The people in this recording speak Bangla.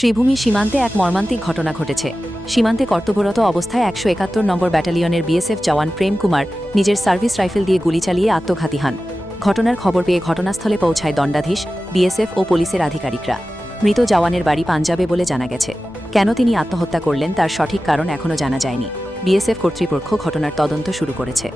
শ্রীভূমি সীমান্তে এক মর্মান্তিক ঘটনা ঘটেছে। সীমান্তে কর্তব্যরত অবস্থায় ১৭১ নম্বর ব্যাটালিয়নের বিএসএফ জওয়ান প্রেম কুমার নিজের সার্ভিস রাইফেল দিয়ে গুলি চালিয়ে আত্মঘাতী হন। ঘটনার খবর পেয়ে ঘটনাস্থলে পৌঁছায় দণ্ডাধীশ, বিএসএফ ও পুলিশের আধিকারিকরা। মৃত জওয়ানের বাড়ি পাঞ্জাবে বলে জানা গেছে। কেন তিনি আত্মহত্যা করলেন তার সঠিক কারণ এখনও জানা যায়নি। বিএসএফ কর্তৃপক্ষ ঘটনার তদন্ত শুরু করেছে।